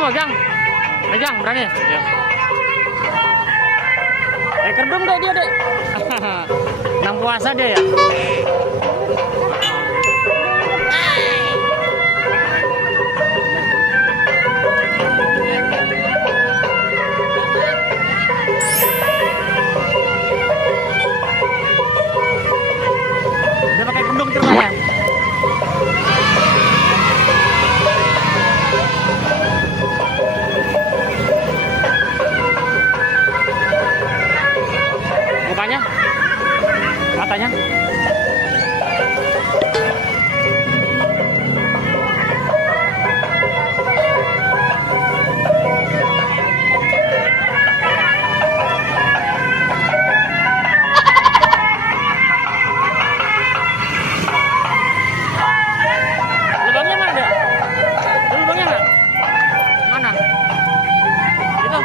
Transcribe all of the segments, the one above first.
mau megang? Megang, berani? Ya. Kerdum deh dia deh. Nang puasa dia ya. Dia pakai kerudung terbang. Mukanya, katanya. Lubangnya mana dia? Lubangnya nggak? Mana? Itu.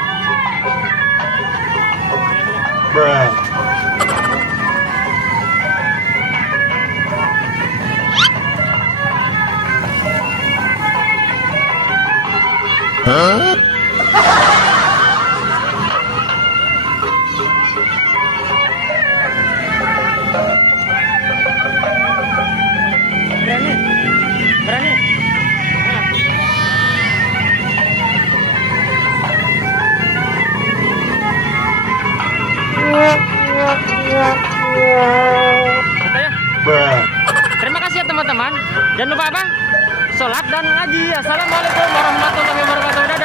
Bruh. Huh? Berani, berani. Nah. Gitu ya. Bruh. Terima kasih ya teman-teman. Jangan lupa apa? Sholat dan ngaji. Assalamualaikum warahmatullahi wabarakatuh. Dadah.